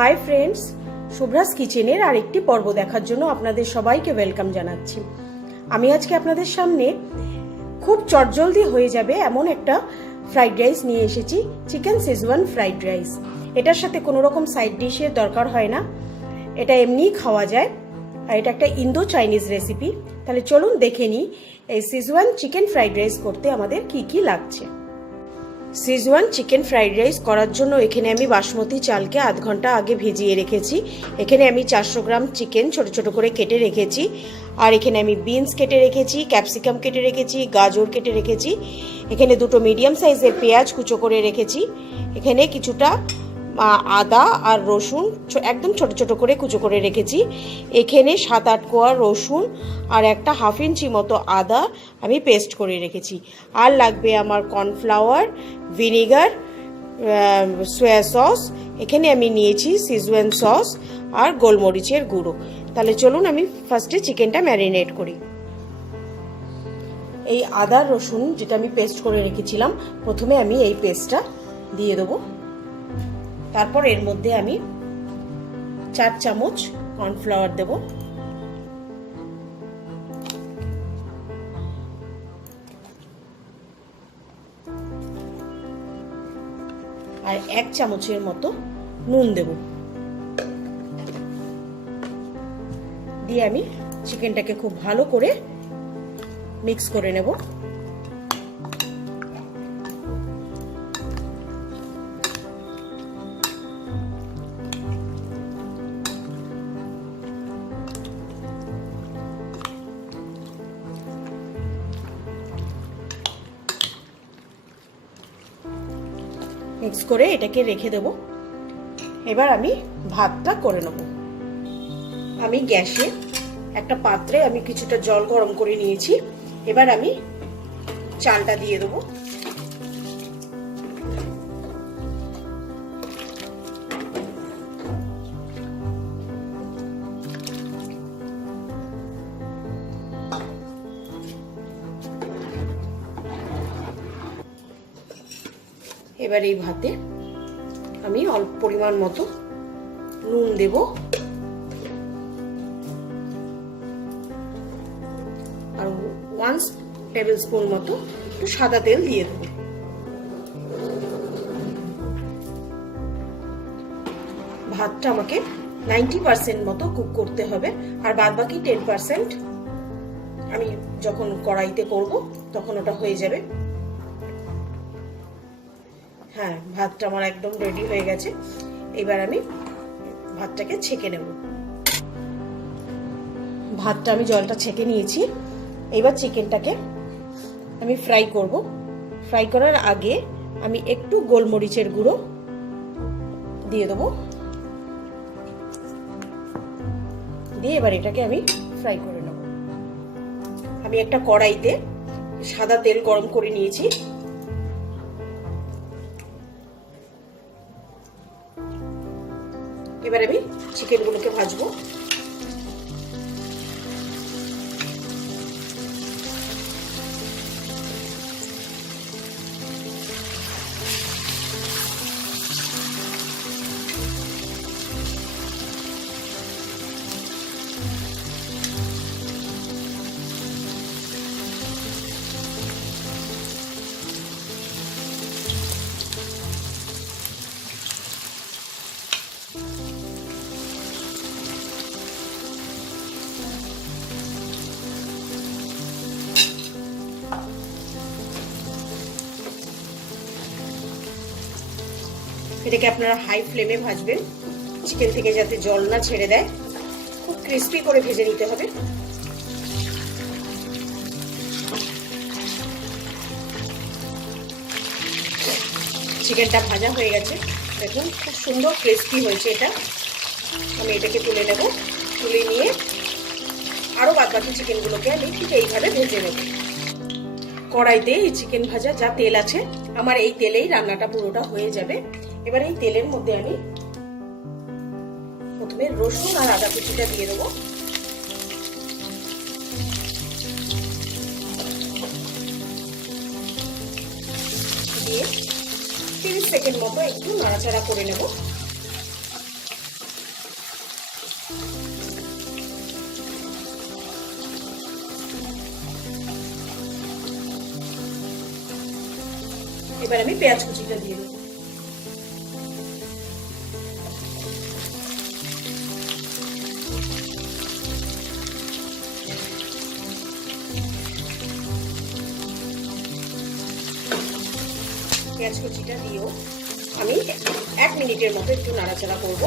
Hi friends, শুভ্রাস কিচেনের আরেকটি পর্ব দেখার জন্য আপনাদের সবাইকে ওয়েলকাম জানাচ্ছি। আমি আজকে আপনাদের সামনে খুব চটজলদি হয়ে যাবে এমন একটা ফ্রাইড রাইস নিয়ে এসেছি, চিকেন শেজওয়ান ফ্রাইড রাইস। এটার সাথে কোনো রকম সাইড ডিশের দরকার হয় না, এটা এমনিই খাওয়া যায়। আর এটা একটা ইন্দো চাইনিজ রেসিপি। তাহলে চলুন দেখে নিই এই শেজওয়ান চিকেন ফ্রাইড রাইস করতে আমাদের কি কি লাগছে। শেজওয়ান চিকেন ফ্রাইড রাইস করার জন্য এখানে আমি বাসমতি চালকে আধ ঘন্টা আগে ভিজিয়ে রেখেছি। এখানে আমি 400 গ্রাম চিকেন ছোট ছোট করে কেটে রেখেছি। আর এখানে আমি বিনস কেটে রেখেছি, ক্যাপসিকাম কেটে রেখেছি, গাজর কেটে রেখেছি। এখানে দুটো মিডিয়াম সাইজের পেঁয়াজ কুচো করে রেখেছি। এখানে কিছুটা আদা আর রসুন একদম ছোট ছোট করে কুচো করে রেখেছি। এখানে 7-8 কোয়া রসুন আর একটা হাফ ইঞ্চি মতো আদা আমি পেস্ট করে রেখেছি। আর লাগবে আমার কর্নফ্লাওয়ার, ভিনিগার, সয়া সস। এখানে আমি নিয়েছি শেজওয়ান সস আর গোলমরিচের গুঁড়ো। তাহলে চলুন আমি ফার্স্টে চিকেনটা ম্যারিনেট করি। এই আদা রসুন যেটা আমি পেস্ট করে রেখেছিলাম, প্রথমে আমি এই পেস্টটা দিয়ে দেবো। তারপর এর মধ্যে আমি 4 চামচ কর্নফ্লাওয়ার দেব, আর 1 চামচের মতো নুন দেব। দিয়ে আমি চিকেনটাকে খুব ভালো করে মিক্স করে নেব। মিক্স করে এটাকে রেখে দেব। এবার আমি ভাতটা করে নেব। আমি গ্যাসে একটা পাত্রে আমি কিছুটা জল গরম করে নিয়েছি। এবার আমি চালটা দিয়ে দেবো। এবার এই ভাতে আমি অল্প পরিমাণ মতো নুন দেব, আর 1 টেবিল স্পুন মতো একটু সাদা তেল দিয়ে দেব। ভাতটা আমাকে 90% মতো কুক করতে হবে, আর বাদ বাকি 10% আমি যখন কড়াইতে করব তখন ওটা হয়ে যাবে। হ্যাঁ, ভাতটা আমার একদম রেডি হয়ে গেছে। এবার আমি ভাতটাকে ছেঁকে নেব। ভাতটা আমি জলটা ছেঁকে নিয়েছি। এবার চিকেনটাকে আমি ফ্রাই করব। ফ্রাই করার আগে আমি একটু গোলমরিচের গুঁড়ো দিয়ে দেবো। দিয়ে এবার এটাকে আমি ফ্রাই করে নেব। আমি একটা কড়াইতে সাদা তেল গরম করে নিয়েছি। এবার আমি চিকেনগুলোকে ভাজবো। এটাকে আপনারা হাই ফ্লেমে ভাজবেন, চিকেন থেকে যাতে জল না ছেড়ে দেয়। খুব ক্রিস্পি করে ভেজে নিতে হবে। চিকেনটা ভাজা হয়ে গেছে, দেখুন খুব সুন্দর ক্রিস্পি হয়েছে এটা। আমি এটাকে তুলে নেব। তুলে নিয়ে আরও বাদ বাকি চিকেনগুলোকে আমি ঠিক এইভাবে ভেজে নেব। কড়াইতে এই চিকেন ভাজা যা তেল আছে, আমার এই তেলেই রান্নাটা পুরোটা হয়ে যাবে। এবার এই তেলের মধ্যে আমি প্রথমে রসুন আর আদা কুচিটা দিয়ে দেবো। দিয়ে 30 সেকেন্ড মতো একটু নাড়াচাড়া করে নেব। এবার আমি পেঁয়াজ কুচিটা দিয়ে দেবো। পেঁয়াজ কুচিটা দিয়েও আমি 1 মিনিটের মতো একটু নাড়াচাড়া করব।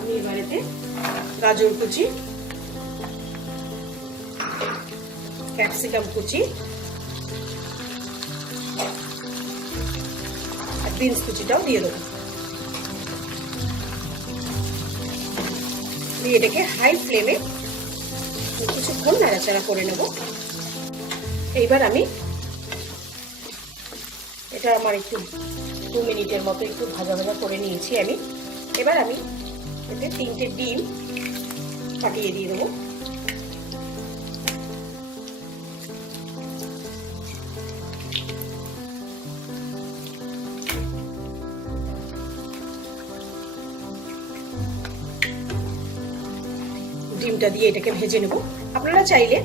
আমি এবারেতে গাজর কুচি, ক্যাপসিকাম কুচি আর বিনস কুচিটাও দিয়ে দেবো। দিয়ে এটাকে হাই ফ্লেমে কিছুক্ষণ নাড়াচাড়া করে নেব। এইবার আমি এটা আমার একটু 2 মিনিটের মতো একটু ভাজা ভাজা করে নিয়েছি আমি। এবার আমি এতে 3টে ডিম ফাটিয়ে দিয়ে দেবো। ডিমটা দিয়ে এটাকে ভেজে নেব। আপনারা চাইলে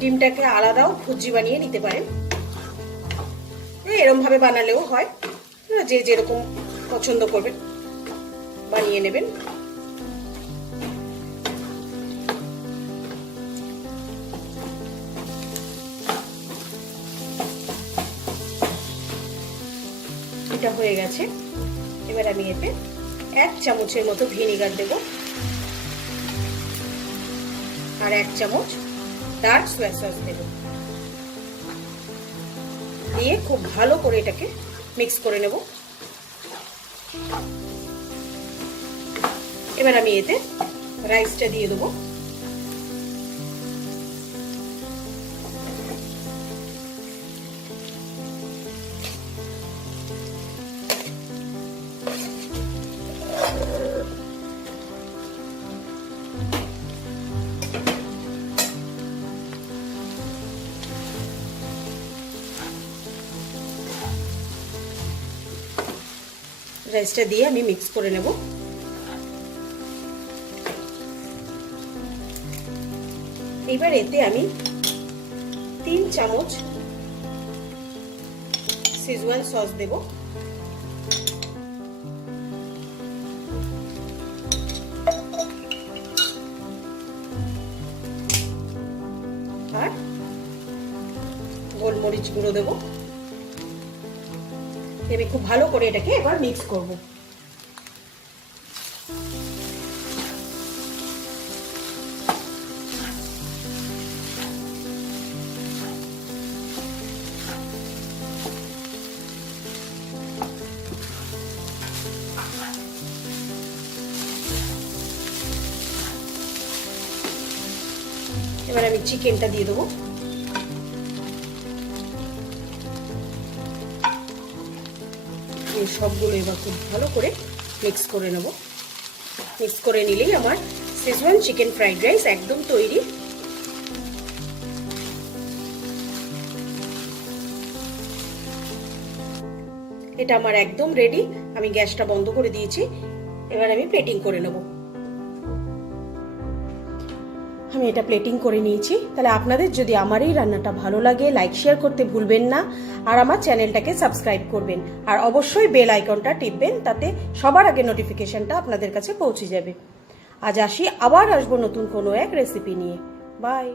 ডিমটাকে আলাদাও ভুজি বানিয়ে নিতে পারেন, এরকম ভাবে বানালেও হয়, যে যেরকম পছন্দ করবেন বানিয়ে নেবেন। এটা হয়ে গেছে। এবার আমি এতে 1 চামচের মতো ভিনেগার দেব আর 1 চামচ ডার্ক সয়া সস দেব। দিয়ে খুব ভালো করে এটাকে মিক্স করে নেব। এবার আমি এতে রাইসটা দিয়ে দেবো। রাইসটা দিয়ে আমি মিক্স করে নেব। এবার এতে আমি 3 চামচ সিজওয়ান সস দেব। আর গোলমরিচ গুঁড়ো দেব। আমি খুব ভালো করে এটাকে এবার মিক্স করব। এবার আমি চিকেনটা দিয়ে দেবো। সবগুলো এবার খুব ভালো করে মিক্স করে নেব। মিক্স করে নিলেই আমার শেজওয়ান চিকেন ফ্রাইড রাইস একদম তৈরি। এটা আমার একদম রেডি। আমি গ্যাসটা বন্ধ করে দিয়েছি। এবার আমি প্লেটিং করে নেব। আমি এটা প্লেটিং করে নিয়েছি। তাহলে আপনাদের যদি আমার এই রান্নাটা ভালো লাগে, লাইক শেয়ার করতে ভুলবেন না, আর আমার চ্যানেলটাকে সাবস্ক্রাইব করবেন, আর অবশ্যই বেল আইকনটা টিপবেন, তাতে সবার আগে নোটিফিকেশনটা আপনাদের কাছে পৌঁছে যাবে। আজ আসি, আবার আসবো নতুন কোনো এক রেসিপি নিয়ে। বাই।